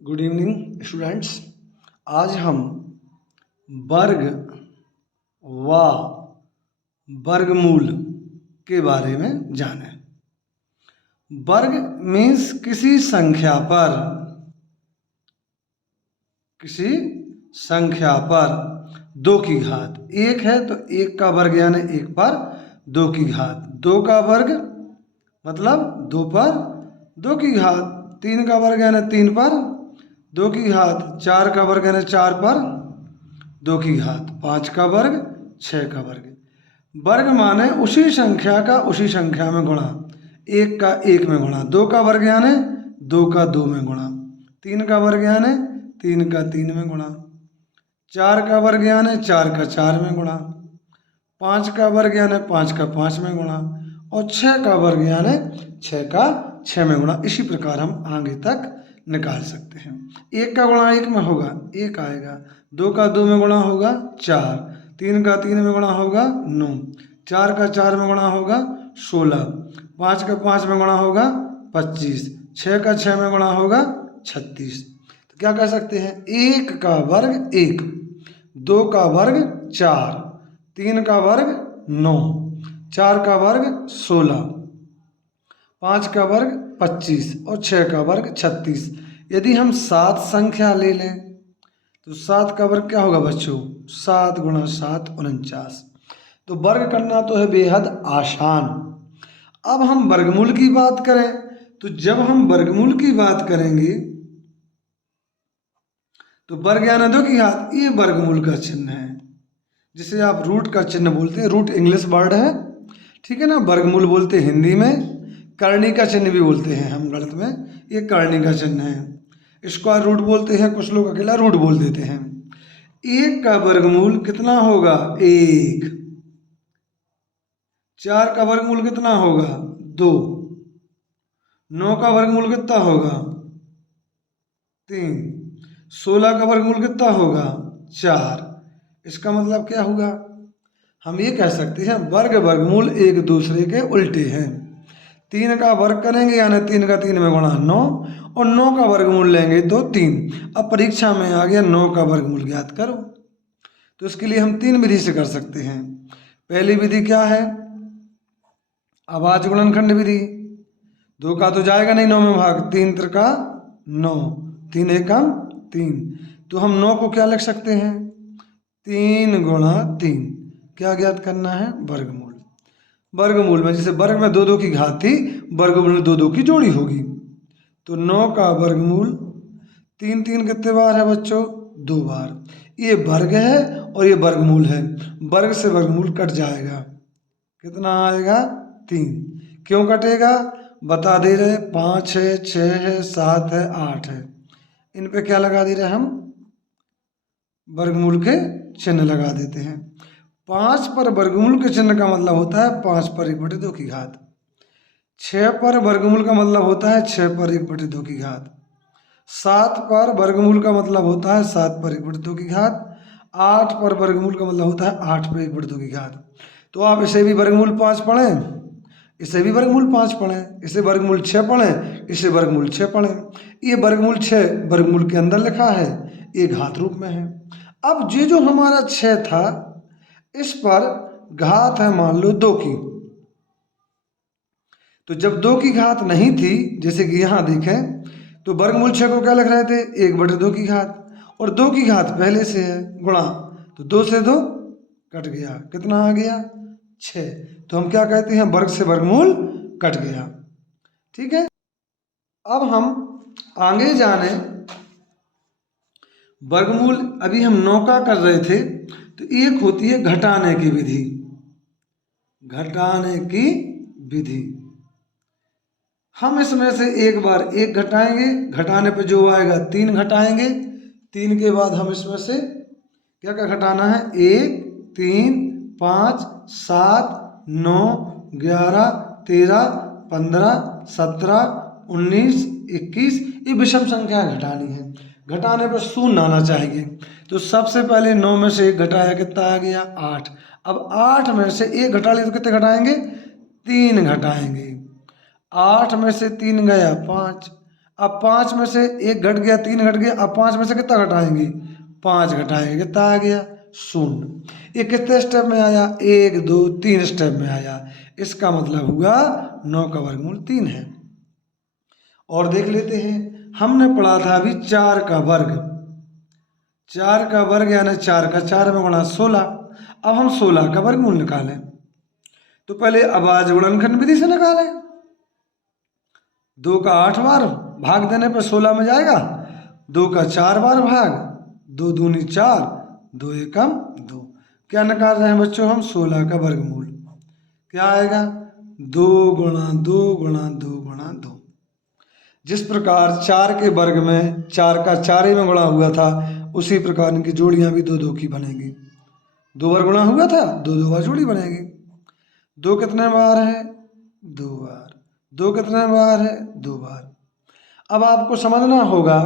Good evening students. आज हम वर्ग व वर्गमूल के बारे में जानें। वर्ग मीन्स किसी संख्या पर दो की घात। एक है तो एक का वर्ग यानी एक पर दो की घात। दो का वर्ग मतलब दो पर दो की घात। तीन का वर्ग यानी तीन पर दो की घात। चार का वर्ग यानी चार पर दो की घात। पाँच का वर्ग, छः का वर्ग। वर्ग माने उसी संख्या का उसी संख्या में गुणा। एक का एक में गुणा। दो का वर्ग यानी दो का दो में गुणा। तीन का वर्ग यानी तीन का तीन में गुणा। चार का वर्ग यानी चार का चार में गुणा। पाँच का वर्ग यानी पाँच का पाँच में गुणा। और छः का वर्ग यानी छः का छः में गुणा। इसी प्रकार हम आगे तक निकाल सकते हैं। एक का गुणा एक में होगा, एक आएगा। दो का दो में गुणा होगा, चार। तीन का तीन में गुणा होगा, नौ। चार का चार में गुणा होगा, 16। पाँच का पाँच में गुणा होगा, 25। छः का छः में गुणा होगा, 36। तो क्या कह सकते हैं? एक का वर्ग एक, दो का वर्ग चार, तीन का वर्ग 9, चार का वर्ग 16, पाँच का वर्ग 25 और छः का वर्ग 36। यदि हम सात संख्या ले लें तो सात का वर्ग क्या होगा बच्चों? 7 गुणा 7 49। तो वर्ग करना तो है बेहद आसान। अब हम वर्गमूल की बात करें तो जब हम वर्गमूल की बात करेंगे तो वर्ग यानी दो की घात, ये वर्गमूल का चिन्ह है, जिसे आप रूट का चिन्ह बोलते हैं। रूट इंग्लिश वर्ड है, ठीक है ना। वर्गमूल बोलते हैं हिंदी में। करनी का चिन्ह भी बोलते हैं हम गणित में, ये करनी का चिन्ह है। स्क्वायर रूट बोलते हैं, कुछ लोग अकेला रूट बोल देते हैं। एक का वर्गमूल कितना होगा? एक। चार का वर्गमूल कितना होगा? दो। नौ का वर्गमूल कितना होगा? तीन। 16 का वर्गमूल कितना होगा? चार। इसका मतलब क्या हुआ? हम ये कह सकते हैं वर्ग वर्गमूल एक दूसरे के उल्टे हैं। तीन का वर्ग करेंगे यानी तीन का तीन में गुणा 9, और 9 का वर्गमूल लेंगे तो 3। अब परीक्षा में आ गया 9 का वर्गमूल ज्ञात करो, तो इसके लिए हम तीन विधि से कर सकते हैं। पहली विधि क्या है? अभाज्य गुणनखंड विधि। दो का तो जाएगा नहीं 9 में भाग, तीन त्रिका 9, तीन एकम 3। तो हम 9 को क्या लिख सकते हैं? 3 गुणा 3। क्या ज्ञात करना है? वर्गमूल। वर्गमूल में जैसे वर्ग में दो दो की घात थी, वर्गमूल में दो दो की जोड़ी होगी। तो 9 का वर्गमूल, तीन तीन कितने बार है बच्चों? 2 बार। ये वर्ग है और ये वर्गमूल है। वर्ग से वर्गमूल कट जाएगा, कितना आएगा? 3। क्यों कटेगा बता दे रहे। 5 है, 6 है, 7 है, 8 है। इन पे क्या लगा दे रहे हम? वर्गमूल के चिन्ह लगा देते हैं। 5 पर वर्गमूल के चिन्ह का मतलब होता है 5 पर 1/2 की घात। 6 पर वर्गमूल का मतलब होता है 6 पर 1/2 की घात। 7 पर वर्गमूल का मतलब होता है 7 पर 1/2 की घात। 8 पर वर्गमूल का मतलब होता है 8 पर 1/2 की घात। तो आप इसे भी वर्गमूल 5 पढ़ें, इसे भी वर्गमूल 5 पढ़ें, इसे वर्गमूल 6 पढ़ें, इसे वर्गमूल 6 पढ़ें। ये वर्गमूल 6 वर्गमूल के अंदर लिखा है, ये घात रूप में है। अब ये जो हमारा 6 था, इस पर घात है मान लो 2 की। तो जब 2 की घात नहीं थी, जैसे कि यहाँ देखें, तो वर्गमूल 6 को क्या लिख रहे थे? 1/2 की घात। और 2 की घात पहले से है गुणा, तो 2 से 2 कट गया, कितना आ गया? 6। तो हम क्या कहते हैं? वर्ग से वर्गमूल कट गया। ठीक है। अब हम आगे जाने, वर्गमूल अभी हम 9 का कर रहे थे, तो एक होती है घटाने की विधि। घटाने की विधि, हम इसमें से एक बार एक घटाएंगे, घटाने पे जो आएगा 3 घटाएंगे। 3 के बाद हम इसमें से क्या क्या घटाना है? 1, 3, 5, 7, 9, 11, 13, 15, 17, 19, 21। ये विषम संख्या घटानी है। घटाने पर शून्य आना चाहिए। तो सबसे पहले 9 में से एक घटाया, कितना आ गया? 8। अब 8 में से एक घटा लिया तो कितने घटाएंगे? 3 घटाएंगे। 8 में से 3 गया 5। अब 5 में से 1 घट गया, 3 घट गया, अब 5 में से कितना घटाएंगे, 5 घटाएंगे, कितना आ गया, 0। ये कितने स्टेप में आया, 1 2 3 स्टेप में आया। इसका मतलब हुआ 9 का वर्गमूल 3 है। और देख लेते हैं, हमने पढ़ा था अभी 4 का वर्ग। 4 का वर्ग यानी 4 का 4 में गुणा 16। अब हम 16 का वर्गमूल निकालें तो पहले अभाज्य गुणनखंड विधि से निकालें। 2 का 8 बार भाग देने पर 16 में जाएगा, 2 का 4 बार भाग, 2 दूनी 4, 2 एकम 2। क्या निकाल रहे हैं बच्चों हम, 16 का वर्गमूल। क्या आएगा, 2 गुणा 2 गुणा 2 गुणा 2। जिस प्रकार 4 के वर्ग में 4 का 4 ही में गुणा हुआ था, उसी प्रकार इनकी जोड़ियां भी 2 2 की बनेगी। 2 बार गुणा हुआ था, 2 2 बार जोड़ी बनेगी। 2 कितने बार है, 2 बार। 2 कितने बार है, 2 बार। अब आपको समझना होगा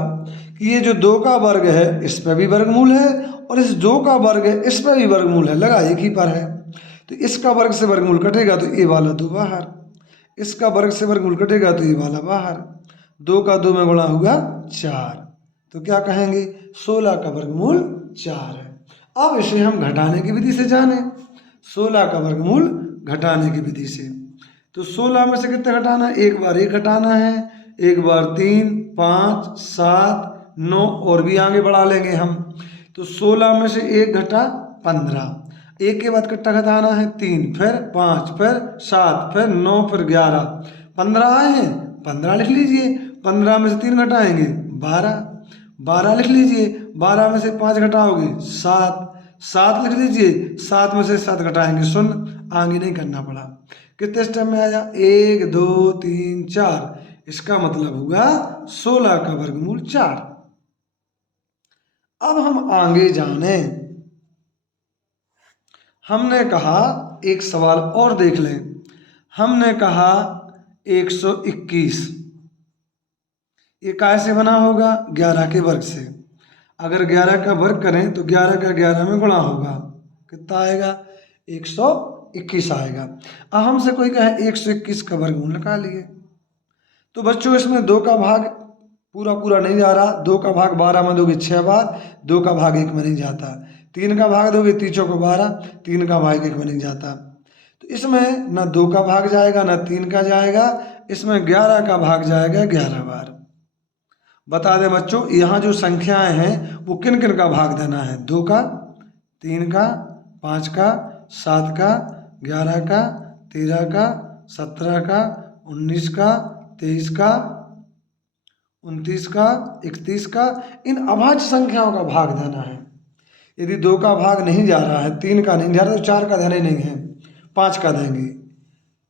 कि ये जो 2 का वर्ग है इस पर भी वर्गमूल है, और इस 2 का वर्ग है इस पर भी वर्गमूल है, लगा एक ही पर है। तो इसका वर्ग से वर्गमूल कटेगा तो ये वाला 2 बाहर, इसका वर्ग से वर्गमूल कटेगा तो ये वाला बाहर। 2 का 2 में गुणा हुआ 4, तो क्या कहेंगे, 16 का वर्गमूल 4 है। अब इसे हम घटाने की विधि से जाने, 16 का वर्गमूल घटाने की विधि से। तो 16 में से कितने घटाना है, 1 बार 1 घटाना है, 1 बार 3 5 7 9 और भी आगे बढ़ा लेंगे हम। तो 16 में से 1 घटा 15, 1 के बाद कितना घटाना है, 3, फिर 5, फिर 7, फिर 9, फिर 11, 15 आए हैं, 15 लिख लीजिए। 15 में से 3 घटाएंगे 12, 12 लिख लीजिए। 12 में से 5 घटाओगे 7, 7 लिख लीजिए। 7 में से 7 घटाएंगे 0, आगे नहीं करना पड़ा। कितने स्टेप में आया, 1 2 3 4। इसका मतलब हुआ 16 का वर्गमूल 4। अब हम आगे जाने, हमने कहा एक सवाल और देख लें। हमने कहा 121, ये कैसे बना होगा, 11 के वर्ग से। अगर 11 का वर्ग करें तो 11 का 11 में गुणा होगा, कितना आएगा, 121 आएगा। अब हमसे कोई कहे 121 का वर्गमूल निकालिए, तो बच्चों इसमें 2 का भाग पूरा पूरा नहीं जा रहा। 2 का भाग 12 में दोगे 6 बार, 2 का भाग 1 में नहीं जाता। 3 का भाग दोगे 3 चौको 12, 3 का भाग 1 में नहीं जाता। तो इसमें ना 2 का भाग जाएगा ना 3 का जाएगा, इसमें 11 का भाग जाएगा 11 बार। बता दें बच्चों, यहाँ जो संख्याएं हैं वो किन किन का भाग देना है, 2 का, 3 का, 5 का, 7 का, 11 का, 13 का, 17 का, 19 का, 23 का, 29 का, 31 का, इन अभाज्य संख्याओं का भाग देना है। यदि 2 का भाग नहीं जा रहा है, 3 का नहीं जा रहा, तो 4 का देना ही नहीं है, 5 का देंगे।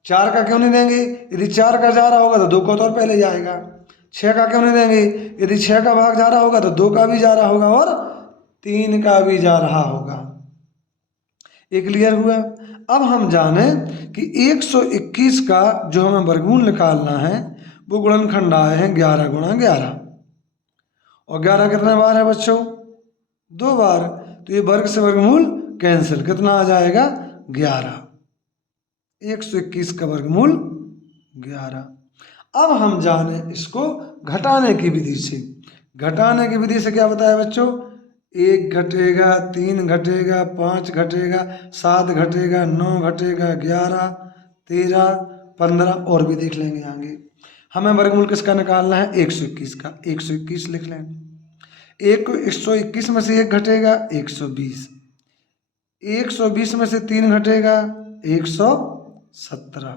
4 का क्यों नहीं देंगे, यदि 4 का जा रहा होगा तो 2 का तो और पहले जाएगा। 6 का क्यों नहीं देंगे, यदि 6 का भाग जा रहा होगा तो 2 का भी जा रहा होगा और 3 का भी जा रहा होगा। ये क्लियर हुआ। अब हम जाने कि 121 का जो हमें वर्गमूल निकालना है वो गुणनखंड आए हैं 11 गुणा 11, और 11 कितने बार है बच्चों, 2 बार। तो ये वर्ग से वर्गमूल कैंसिल, कितना आ जाएगा, 11। 121 का वर्गमूल 11। अब हम जाने इसको घटाने की विधि से। घटाने की विधि से क्या बताया बच्चों, 1 घटेगा, 3 घटेगा, 5 घटेगा, 7 घटेगा, 9 घटेगा, 11 13 15 और भी देख लेंगे आगे। हमें वर्गमूल किसका निकालना है, 121 का। 121 लिख लें। 121 में से 1 घटेगा 120, 120 में से 3 घटेगा 117,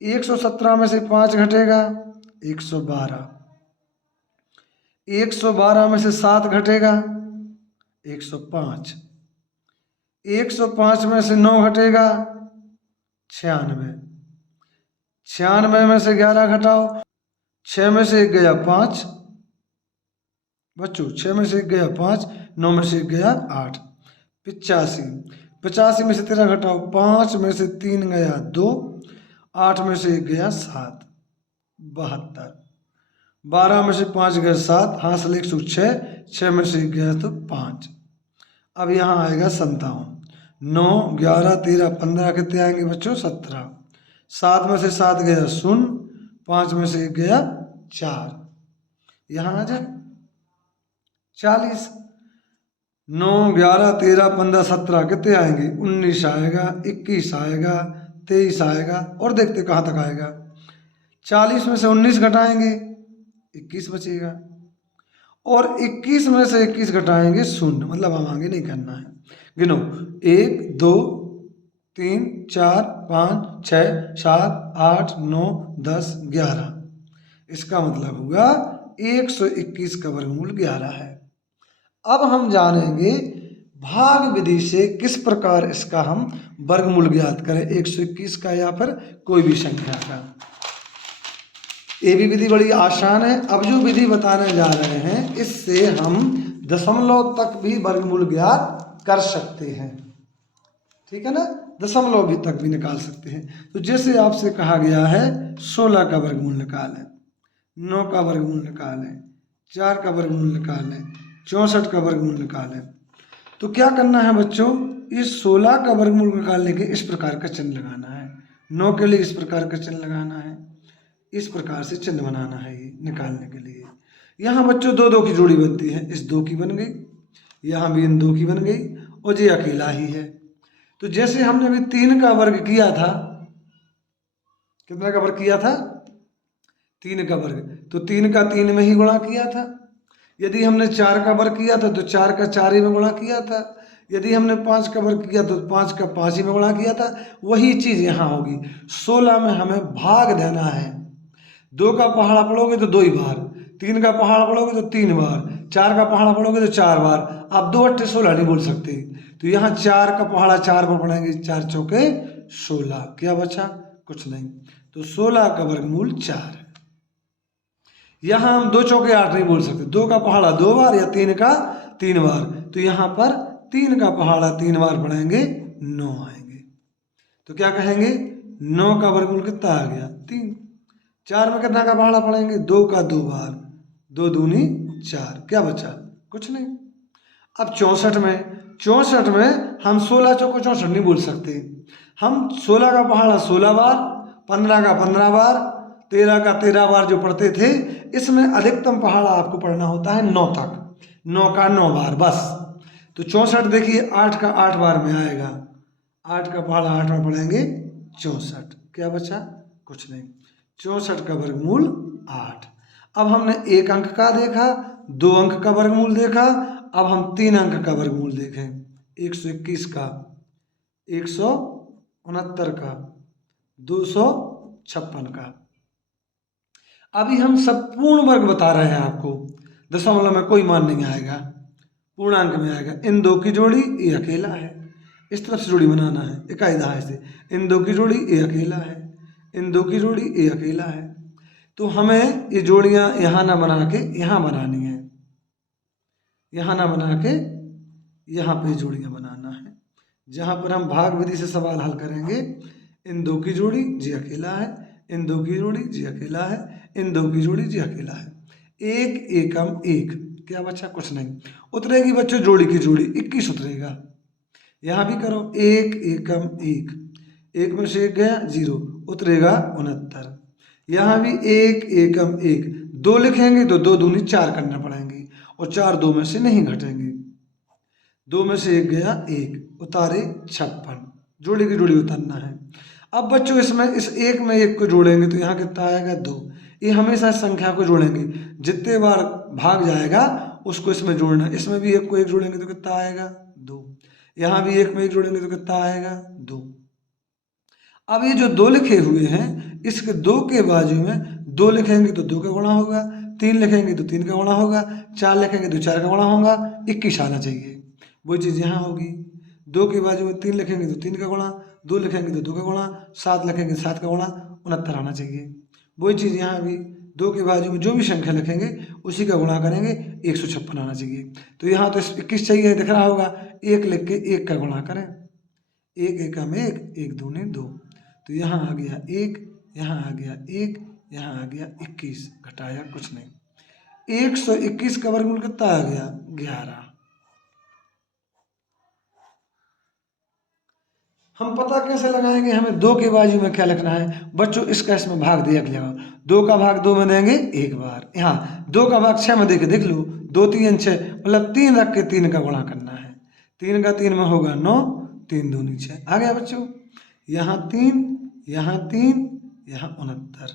117 में से 5 घटेगा 112, 112 में से 7 घटेगा 105, 105 में से 9 घटेगा 96, 96 में से 11 घटाओ, 6 में से 1 गया 5 बच्चों, 6 में से 1 गया 5, 9 में से 1 गया 8, 85, 85 में से 13 घटाओ, 5 में से 3 गया 2, 8 में से 1 गया 7, 72, 12 में से 5 गया 7, हासिल 106, 6 में से 1 गया तो 5। अब यहाँ आएगा 57, 9 11 13 15 कितने आएंगे बच्चों, 17, 7 में से 7 गया 0, 5 में से 1 गया 4, यहाँ आ जाए 40। 9, 11, 13, 15, 17 कितने आएंगे? 19 आएगा, 21 आएगा, 23 आएगा, और देखते कहाँ तक आएगा। 40 में से 19 घटाएंगे 21 बचेगा, और 21 में से 21 घटाएंगे 0, मतलब हम आगे नहीं करना है। गिनो 1, 2, 3, 4, 5, 6, 7, 8, 9, 10, 11। इसका मतलब हुआ 121 का वर्गमूल 11 है। अब हम जानेंगे भाग विधि से किस प्रकार इसका हम वर्गमूल ज्ञात करें, 121 का या फिर कोई भी संख्या का। ये भी विधि बड़ी आसान है। अब जो विधि बताने जा रहे हैं इससे हम दशमलव तक भी वर्गमूल ज्ञात कर सकते हैं, ठीक है ना, दशमलव भी तक भी निकाल सकते हैं। तो जैसे आपसे कहा गया है 16 का वर्गमूल निकालें, 9 का वर्गमूल निकालें, 4 का वर्गमूल निकालें, 64 का वर्गमूल निकालें, तो क्या करना है बच्चों, इस 16 का वर्गमूल निकालने के इस प्रकार का चिन्ह लगाना है, 9 के लिए इस प्रकार का चिन्ह लगाना है, इस प्रकार से चिन्ह बनाना है ये निकालने के लिए। यहाँ बच्चों 2 2 की जोड़ी बनती है, इस 2 की बन गई, यहाँ भी इन 2 की बन गई, और ये अकेला ही है। तो जैसे हमने अभी 3 का वर्ग किया था, कितने का वर्ग किया था? 3 का वर्ग, तो 3 का 3 में ही गुणा किया था। यदि हमने 4 का वर्ग किया था तो 4 का 4 ही में गुणा किया था। यदि हमने 5 का वर्ग किया तो 5 का 5 ही में गुणा किया था। वही चीज़ यहाँ होगी। 16 में हमें भाग देना है। 2 का पहाड़ा पढ़ोगे तो 2 ही बार, 3 का पहाड़ा पढ़ोगे तो 3 बार, 4 का पहाड़ा पढ़ोगे तो 4 बार। आप 2 अट्ठे 16 नहीं बोल सकते, तो यहाँ 4 का पहाड़ा 4 बार पढ़ेंगे, 4 चौके 16। क्या बचा? कुछ नहीं। तो 16 का वर्गमूल 4 है। यहाँ हम 2 चौके 8 नहीं बोल सकते, 2 का पहाड़ा 2 बार या 3 का 3 बार, तो यहाँ पर 3 का पहाड़ा 3 बार पढ़ेंगे 9 आएंगे। तो क्या कहेंगे? 9 का वर्गमूल कितना आ गया? 3। 4 में कितना का पहाड़ा पढ़ेंगे? 2 का 2 बार, 2 दूनी 4। क्या बचा? कुछ नहीं। अब 64 में हम 16 चौको 64 नहीं बोल सकते। हम 16 का पहाड़ा 16 बार, 15 का 15 बार, 13 का 13 बार जो पढ़ते थे, इसमें अधिकतम पहाड़ा आपको पढ़ना होता है 9 तक, 9 का 9 बार बस। तो 64 देखिए 8 का 8 बार में आएगा, 8 का पहाड़ा 8 बार पढ़ेंगे 64। क्या बचा? कुछ नहीं। 64 का वर्गमूल 8। अब हमने 1 अंक का देखा, 2 अंक का वर्गमूल देखा, अब हम 3 अंक का वर्गमूल देखें। 121 का, 169 का, 256 का। अभी हम सब पूर्ण वर्ग बता रहे हैं आपको, दशमलव में कोई मान नहीं आएगा, पूर्णांक में आएगा। इन 2 की जोड़ी ये अकेला है, इस तरफ से जोड़ी बनाना है इकाई दहाई से। इन 2 की जोड़ी ये अकेला है, इन 2 की जोड़ी ये अकेला है। तो हमें ये जोड़ियाँ यहाँ ना बना के यहाँ बनानी है, यहाँ ना बना के यहाँ पे जोड़ियाँ बनाना है। जहाँ पर हम भाग विधि से सवाल हल करेंगे, इन 2 की जोड़ी जी अकेला है, इन 2 की जोड़ी जी अकेला है, इन 2 की जोड़ी जी अकेला है। 1 एकम 1, क्या बचा? कुछ नहीं। उतरेगी बच्चों जोड़ी की जोड़ी, 21 उतरेगा। यहाँ भी करो 1 एकम 1, 1 में से 1 गया 0, उतरेगा 69। यहाँ भी 1 एकम 1, 2 लिखेंगे तो 2 दूनी 4 करना पड़ेंगे, और 4 2 में से नहीं घटेंगे। 2 में से 1 गया 1, उतारे 56, जोड़ी की जोड़ी उतारना है। अब बच्चों इसमें इस 1 में 1 को जोड़ेंगे तो यहाँ कितना आएगा? 2। ये हमेशा इस संख्या को जोड़ेंगे, जितने बार भाग जाएगा उसको इसमें जोड़ना है। इसमें भी 1 को 1 जोड़ेंगे तो कितना आएगा? 2। यहाँ भी 1 में 1 जोड़ेंगे तो कितना आएगा? 2। अब ये जो 2 लिखे हुए हैं, इसके 2 के बाजू में 2 लिखेंगे तो 2 का गुणा होगा, 3 लिखेंगे तो 3 का गुणा होगा, 4 लिखेंगे तो 4 का गुणा होगा, 21 आना चाहिए। वही चीज़ यहाँ होगी, 2 के बाजू में 3 लिखेंगे तो 3 का गुणा, 2 लिखेंगे तो 2 का गुणा, 7 लिखेंगे तो 7 का गुणा, 69 आना चाहिए। वही चीज़ यहाँ भी 2 के बाजू में जो भी संख्या लिखेंगे उसी का गुणा करेंगे, 156 आना चाहिए। तो यहाँ तो 21 चाहिए, दिख रहा होगा, 1 लिख के 1 का गुणा करें, 1 एकम 1, 1 दूनी 2, तो यहाँ आ गया 1, यहाँ आ गया 1, यहाँ आ गया 21, घटाया कुछ नहीं। 121 का वर्गमूल कितना आ गया? 11। हम पता कैसे लगाएंगे, हमें 2 के बाजू में क्या लिखना है बच्चों, इसका इसमें भाग दिया गया। 2 का भाग 2 में देंगे एक बार, यहाँ 2 का भाग 6 में देके देख लो, 2 3 6, मतलब 3 रख के 3 का गुणा करना है। 3 का 3 में होगा 9, 3 दूनी 6 आ गया बच्चों। यहाँ 3, यहाँ 3, यहाँ 69,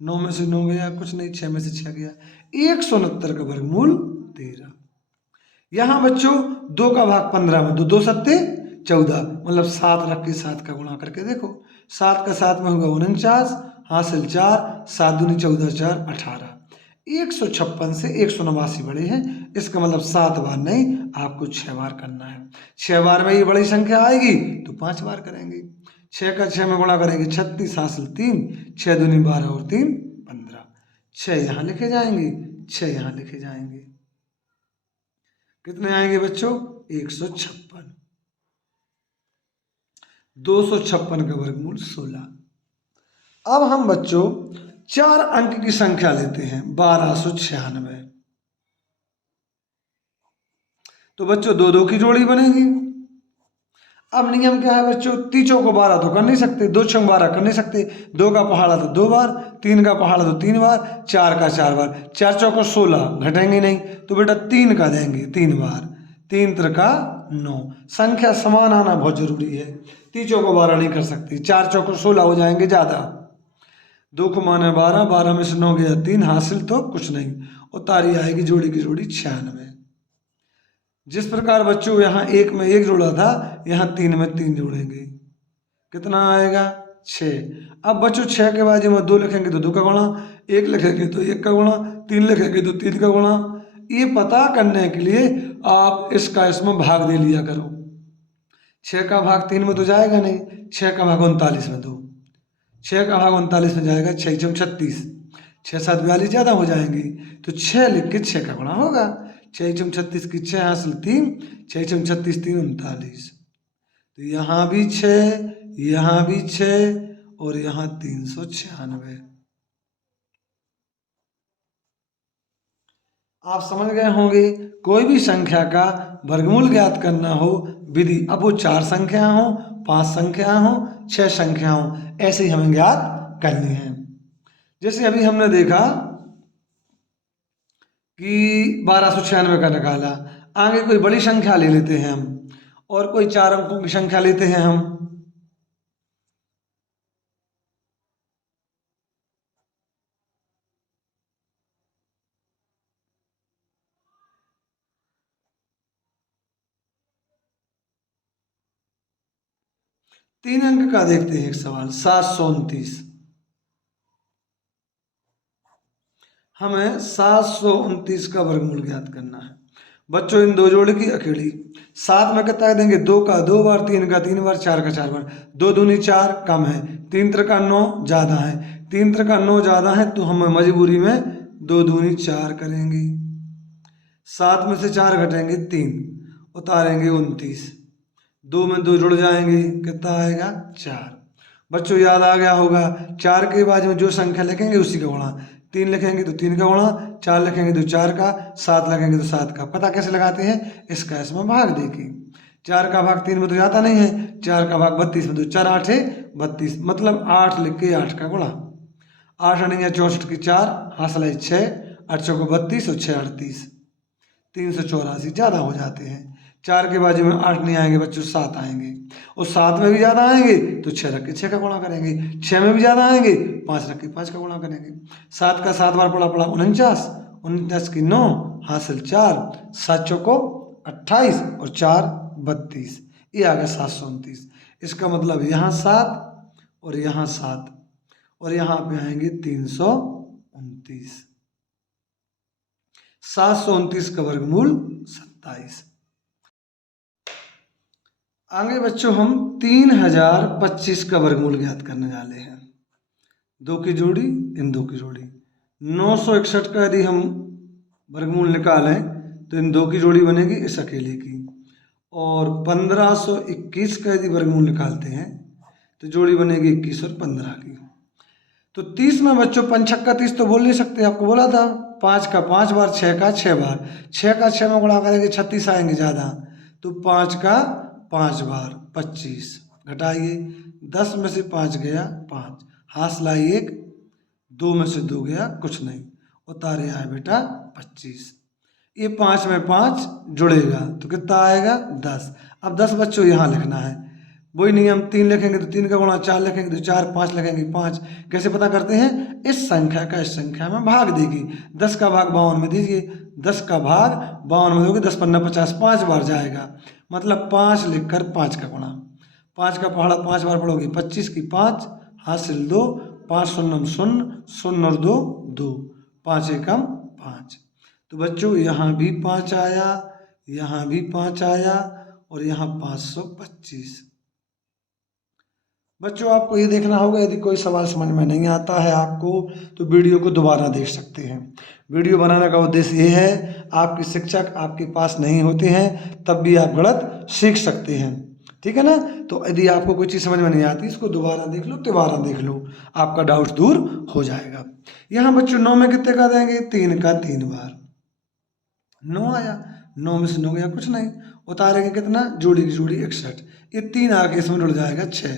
9 में से 9 गया कुछ नहीं, 6 में से 6 गया, 169 का वर्गमूल 13। यहाँ बच्चों 2 का भाग 15 में 2 2 सत्ते 14, मतलब 7 रख के 7 का गुणा करके देखो, 7 का 7 में होगा 49, हासिल 4, 7 दूनी 14, 4 18, 156 से 189 बड़े हैं, इसका मतलब 7 बार नहीं, आपको 6 बार करना है। 6 बार में ये बड़ी संख्या आएगी तो 5 बार करेंगे। 6 का 6 में गुणा करेंगे 36, हासिल 3, 6 दूनी 12 और 3 15, 6 यहाँ लिखे जाएंगे, 6 यहाँ लिखे जाएंगे। कितने आएंगे बच्चों 156, 256 का वर्गमूल 16। अब हम बच्चों 4 अंक की संख्या लेते हैं 1296। तो बच्चों 2 2 की जोड़ी बनेगी। अब नियम क्या है बच्चों, तीचों को 12 तो कर नहीं सकते, 2 छंग 12 कर नहीं सकते, 2 का पहाड़ा तो 2 बार, 3 का पहाड़ा तो 3 बार, 4 का 4 बार, 4 चौको 16 घटेंगे नहीं, तो बेटा 3 का देंगे 3 बार, 3 त्रिका 9। संख्या समान आना बहुत जरूरी है, तीचों को 12 नहीं कर सकती, 4 चौको 16 हो जाएंगे ज़्यादा, 2 को माने 12, 12 में से 9 गया 3, हासिल तो कुछ नहीं, और तारी आएगी जोड़ी की जोड़ी 96। जिस प्रकार बच्चों यहाँ 1 में 1 जोड़ा था, यहाँ 3 में 3 जोड़ेंगे, कितना आएगा 6। अब बच्चों 6 के बाजू में 2 लिखेंगे तो 2 का गुणा, 1 लिखेंगे तो 1 का गुणा, 3 लिखेंगे तो 3 का गुणा। ये पता करने के लिए आप इसका इसमें भाग दे लिया करो। 6 का भाग 3 में तो जाएगा नहीं, 6 का भाग 39 में दो, 6 का भाग 39 में जाएगा, 6 6 36, 6 7 42 ज़्यादा हो जाएंगे, तो 6 लिख के 6 का गुणा होगा, 6 6 36 की 6 हासिल 3, 6 6 36 3 39, तो यहाँ भी 6, यहाँ भी 6 और यहाँ 396। आप समझ गए होंगे, कोई भी संख्या का वर्गमूल ज्ञात करना हो विधि, अब वो 4 संख्या हो, 5 संख्या हो, 6 संख्या हो, ऐसे ही हमें ज्ञात करनी है। जैसे अभी हमने देखा कि 1296 का निकाला, आगे कोई बड़ी संख्या ले लेते हैं हम, और कोई 4 अंकों की संख्या लेते हैं हम। तीन अंक का देखते हैं एक सवाल, 729। हमें 729 का वर्गमूल ज्ञात करना है बच्चों। इन 2 जोड़े की अकेली 7 में कितना देंगे, 2 का 2 बार, 3 का 3 बार, 4 का 4 बार, 2 दूनी 4 कम है, 3 त्रिका 9 ज़्यादा है, 3 त्रिका 9 ज़्यादा है, तो हम मजबूरी में 2 दूनी 4 करेंगे, 7 में से 4 घटेंगे 3, उतारेंगे 29, 2 में 2 जुड़ जाएंगे, कितना आएगा 4। बच्चों याद आ गया होगा, 4 के बाद में जो संख्या लिखेंगे उसी का गुणा, 3 लिखेंगे तो 3 का गुणा, 4 लिखेंगे तो 4 का, 7 लिखेंगे तो 7 का। पता कैसे लगाते हैं, इसका इसमें भाग देखिए, 4 का भाग 3 में तो जाता नहीं है, 4 का भाग 32 में तो 4 8 32, मतलब 8 लिख के 8 का गुणा, 8 अड़ेंगे 64 की 4, हासिल है 6, 8 चौको 32 और 6 38, 384 ज़्यादा हो जाते हैं। 4 के बाजू में 8 नहीं आएंगे बच्चों, 7 आएंगे, और 7 में भी ज़्यादा आएंगे तो 6 रख के 6 का गुणा करेंगे, 6 में भी ज़्यादा आएंगे 5 रख के 5 का गुणा करेंगे। 7 का 7 बार पड़ा 49, 49 की 9, हासिल 4, 7 चौको 28 और 4 32, ये आ गया 729। इसका मतलब यहाँ 7 और यहाँ 7 और यहाँ पे आएंगे 329। 729 का वर्गमूल 27। आगे बच्चों हम 3025 का वर्गमूल ज्ञात करने वाले हैं। 2 की जोड़ी, इन 2 की जोड़ी, 961 का यदि हम वर्गमूल निकालें तो इन 2 की जोड़ी बनेगी इस अकेले की, और 1521 का यदि वर्गमूल निकालते हैं तो जोड़ी बनेगी 21 और 15 की। तो 30 में बच्चों 5 छक्का 30 तो बोल नहीं सकते, आपको बोला था, 5 का 5 बार, 6 का 6 बार, 6 का 6 में गुणा करेंगे 36 आएंगे ज़्यादा, तो 5 का 5 बार 25, घटाइए, 10 में से 5 गया 5, हाथ लाई 1, 2 में से 2 गया कुछ नहीं, उतारे आए बेटा 25। ये 5 में 5 जुड़ेगा तो कितना आएगा 10। अब 10 बच्चों यहाँ लिखना है, वही नियम, 3 लिखेंगे तो 3 का गुणा, 4 लिखेंगे तो 4, 5 लिखेंगे 5। कैसे पता करते हैं? इस संख्या का इस संख्या में भाग देगी। 10 का भाग 52 में दीजिए, 10 का भाग 52 में दोगे, 10 पन्ना 50, 5 बार जाएगा, मतलब 5 लिखकर 5 का गुणा, 5 का पहाड़ा 5 बार पढ़ोगे, 25 की 5, हासिल 2, 5 शून्य 0, 0 और 2 2, 5 एकम 5। तो बच्चों यहाँ भी 5 आया, यहाँ भी 5 आया और यहाँ 525। बच्चों आपको ये देखना होगा, यदि कोई सवाल समझ में नहीं आता है आपको तो वीडियो को दोबारा देख सकते हैं। वीडियो बनाने का उद्देश्य ये है, आपके शिक्षक आपके पास नहीं होते हैं तब भी आप गणित सीख सकते हैं, ठीक है ना। तो यदि आपको कोई चीज़ समझ में नहीं आती, इसको दोबारा देख लो, तिबारा देख लो, आपका डाउट दूर हो जाएगा। यहाँ बच्चों 9 में कितने का देंगे? 3 का 3 बार, 9 आया, 9 में से 9 गया कुछ नहीं, उतारेंगे कितना? जोड़ी की जोड़ी 61, ये 3 आके इसमें जुड़ जाएगा 6,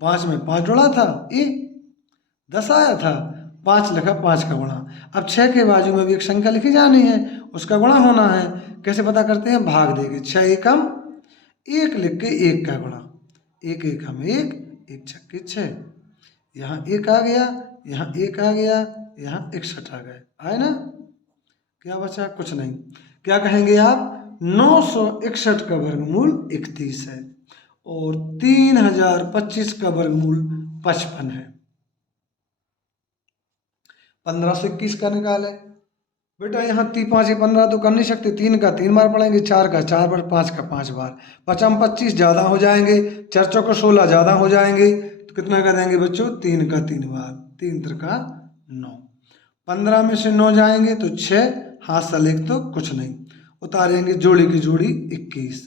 5 में 5 जुड़ा था, ये 10 आया था, 5 लिखा, 5 का गुणा। अब 6 के बाजू में भी एक संख्या लिखी जानी है, उसका गुणा होना है। कैसे पता करते हैं? भाग देंगे, 6 एकम 1 लिख के 1 का गुणा, 1 एकम 1, 1 छक्के 6, यहाँ 1 आ गया, यहाँ 1 आ गया, यहाँ 61 आ गए, आए ना। क्या बचा? कुछ नहीं। क्या कहेंगे आप? 961 का वर्गमूल 31 है और 3025 का वर्गमूल 55 है। 15 से 21 का निकाले बेटा, यहाँ 5 15 तो कर नहीं सकते, 3 का 3 बार पढ़ेंगे, 4 का 4 बार, 5 का 5 बार, 55 25 ज़्यादा हो जाएंगे, 4 चौको 16 ज़्यादा हो जाएंगे, तो कितना कर देंगे बच्चों? 3 का 3 बार, 3 त्रिका 9, 15 में से 9 जाएंगे तो 6, हाथ से लिख तो कुछ नहीं, उतारेंगे जोड़ी की जोड़ी 21,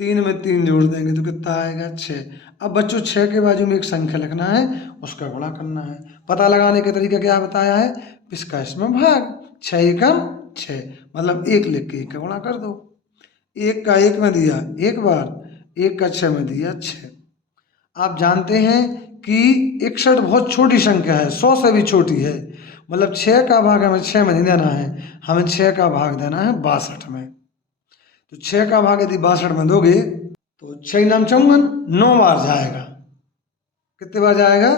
3 में 3 जोड़ देंगे तो कितना आएगा? 6। अब बच्चों 6 के बाजू में एक संख्या लिखना है, उसका गुणा करना है। पता लगाने का तरीका क्या बताया है? इसका इसमें भाग, 6 एकम 6, मतलब 1 लिख के 1 का गुणा कर दो, 1 का 1 में दिया 1 बार, 1 का 6 में दिया 6। आप जानते हैं कि 61 बहुत छोटी संख्या है, 100 से भी छोटी है, मतलब 6 का भाग हमें 6 में नहीं देना है, हमें 6 का भाग देना है 62 में। तो 6 का भाग यदि 62 में दोगे तो 6 नाम 54, 9 बार जाएगा। कितने बार जाएगा?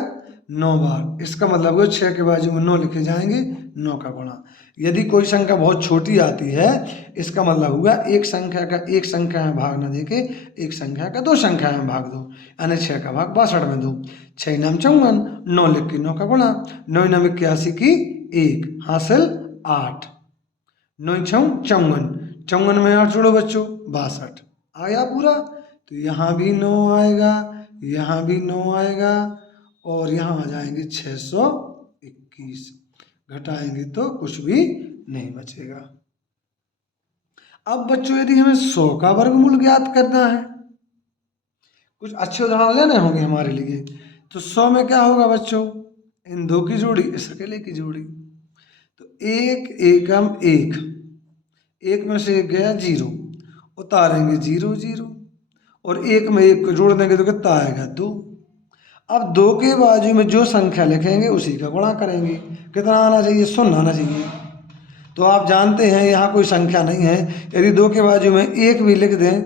9 बार। इसका मतलब है 6 के बाजू में 9 लिखे जाएंगे, 9 का गुणा। यदि कोई संख्या बहुत छोटी आती है, इसका मतलब हुआ एक संख्या का एक संख्या में भाग न देके एक संख्या का 2 संख्या में भाग दो, यानी 6 का भाग 62 में दो। 6 नाम 54, 9 लिख के 9 का गुणा, 9 नाम 81 की 1, हासिल 8, 9 6 54, 54 में 8 जोड़ो बच्चों 62, आया पूरा। तो यहाँ भी 9 आएगा, यहाँ भी 9 आएगा और यहाँ आ जाएंगे 621, घटाएंगे तो कुछ भी नहीं बचेगा। अब बच्चों यदि हमें 100 का वर्गमूल ज्ञात करना है, कुछ अच्छे उदाहरण लेने होंगे हमारे लिए, तो 100 में क्या होगा बच्चों? इन 2 की जोड़ी, इस अकेले की जोड़ी, तो 1 एकम 1, 1 में से 1 गया 0, उतारेंगे 0 0 और 1 में 1 को जोड़ देंगे तो कितना आएगा? 2। अब 2 के बाजू में जो संख्या लिखेंगे उसी का गुणा करेंगे, कितना आना चाहिए? 0 आना चाहिए। तो आप जानते हैं यहाँ कोई संख्या नहीं है, यदि 2 के बाजू में 1 भी लिख दें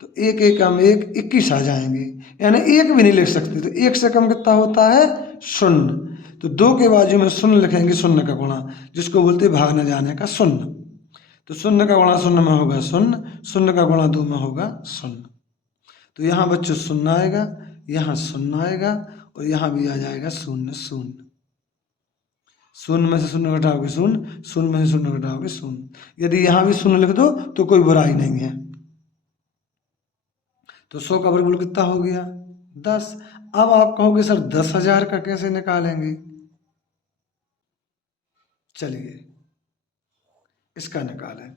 तो 1 एकम 1, 21 आ जाएंगे, यानी 1 भी नहीं लिख सकते, तो 1 से कम कितना होता है? 0। तो 2 के बाजू में 0 लिखेंगे, 0 का गुणा, जिसको बोलते हैं भाग न जाने का 0। तो 0 का गुणा 0 में होगा 0, 0 का गुणा 2 में होगा 0। तो यहाँ बच्चों 0 आएगा, यहाँ 0 आएगा और यहाँ भी आ जाएगा 0 0। 0 में से 0 घटाओगे 0, 0 में से 0 घटाओगे 0। यदि यहाँ भी 0 लिख दो तो कोई बुराई नहीं है। तो 100 का वर्गमूल कितना हो गया? 10। अब आप कहोगे सर 10,000 का कैसे निकालेंगे? चलिए इसका निकालें,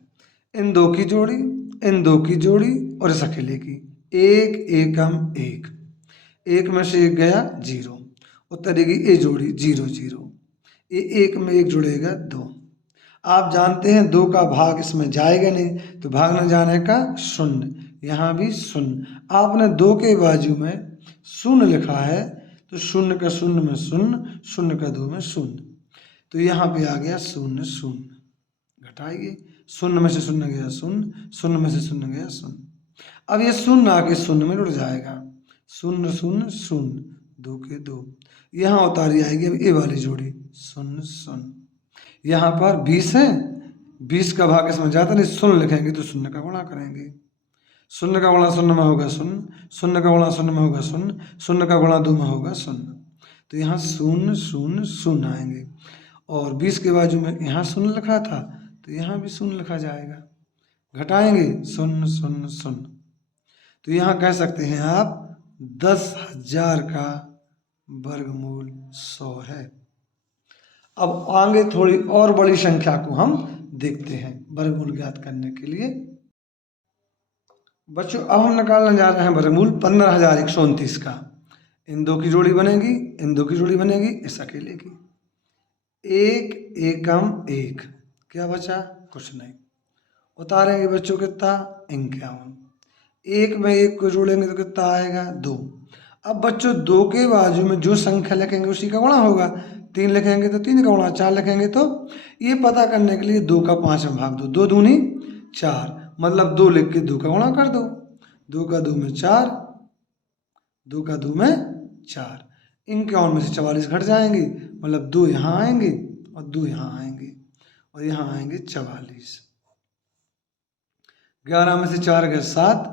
इन 2 की जोड़ी, इन 2 की जोड़ी और इस अकेले की, 1 एकम 1, 1 में से 1 गया 0, उतरेगी ये जोड़ी 0 0, ये 1 में 1 जुड़ेगा 2। आप जानते हैं 2 का भाग इसमें जाएगा नहीं, तो भाग न जाने का 0, यहाँ भी 0। आपने 2 के बाजू में शून्य लिखा है तो शून्य का शून्य में शून्य, शून्य का 2 में शून्य, तो यहाँ पे आ गया शून्य शून्य। घटाइए, शून्य में से शून्य गया शून्य, शून्य में से शून्य गया शून्य। अब ये शून्य आके शून्य में जुड़ जाएगा, शून्य शून्य शून्य, 2 के 2। यहाँ उतारी आएगी अब ये वाली जोड़ी, शून्य शून्य। यहाँ पर 20 है, 20 का भाग इसमें जाता नहीं, शून्य लिखेंगे तो शून्य का गुणा करेंगे। शून्य का गुणा शून्य में होगा शून्य, शून्य का गुणा शून्य में होगा शून्य, शून्य का गुणा 2 में होगा शून्य, तो यहाँ शून्य शून्य शून्य आएंगे। और 20 के बाजू में यहाँ शून्य लिखा था तो यहाँ भी शून्य लिखा जाएगा। घटाएंगे शून्य शून्य शून्य, तो यहाँ कह सकते हैं आप 10,000 का वर्गमूल 100 है। अब आगे थोड़ी और बड़ी संख्या को हम देखते हैं वर्गमूल ज्ञात करने के लिए। बच्चों अब हम निकालने जा रहे हैं वर्गमूल 15,129 का। इन दो की जोड़ी बनेगी, इन दो की जोड़ी बनेगी, इस अकेले की। 1 एकम 1, क्या बचा? कुछ नहीं। उतारेंगे बच्चों कितना? 51। 1 में 1 को जोड़ेंगे तो कितना आएगा? 2। अब बच्चों 2 के बाजू में जो संख्या लिखेंगे उसी का गुणा होगा। 3 लिखेंगे तो 3 का गुणा, 4 लिखेंगे तो, ये पता करने के लिए 2 का 5 में भाग दो, 2 दूनी 4, मतलब 2 लिख के 2 का गुणा कर दो। 2 का 2 में 4, 2 का 2 में 4। 51 में से 44 घट जाएंगे, मतलब 2 यहाँ आएंगे और 2 यहाँ आएंगे और यहाँ आएंगे 44। 11 में से 4 गया 7,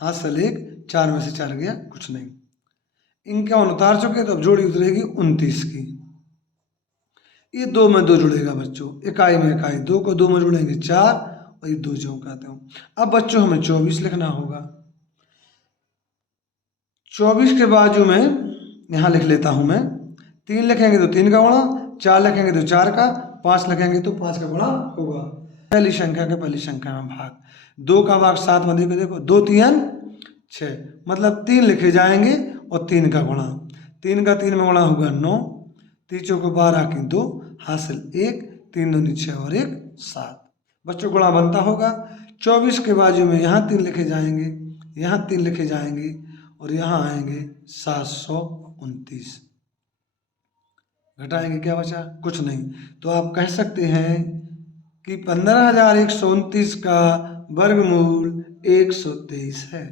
हाथ से लेक, 4 में से 4 गया कुछ नहीं। 51 उतार चुके तो अब जोड़ी उतरेगी 29 की। ये 2 में 2 जुड़ेगा बच्चों, इकाई में इकाई, 2 को 2 में जोड़ेंगे 4 और ये 2 जो कहते हूँ। अब बच्चों हमें 24 लिखना होगा। 24 के बाजू में यहाँ लिख लेता हूँ मैं, 3 लिखेंगे तो 3 का गुणा, 4 लिखेंगे तो 4 का, 5 लिखेंगे तो 5 का गुणा होगा। पहली संख्या के पहली संख्या में भाग, 2 का भाग 7 में देखो, देखो 2 3 6, मतलब 3 लिखे जाएंगे और 3 का गुणा, 3 का 3 में गुणा होगा 9, 3 चौको 12 की 2, हासिल 1, 3 दूनी 6 और 1 7। बच्चों गुणा बनता होगा। 24 के बाजू में यहाँ 3 लिखे जाएंगे, यहाँ 3 लिखे जाएंगे और यहाँ आएंगे 729। घटाएंगे, क्या बचा? कुछ नहीं। तो आप कह सकते हैं कि 15,129 का वर्गमूल 123 है।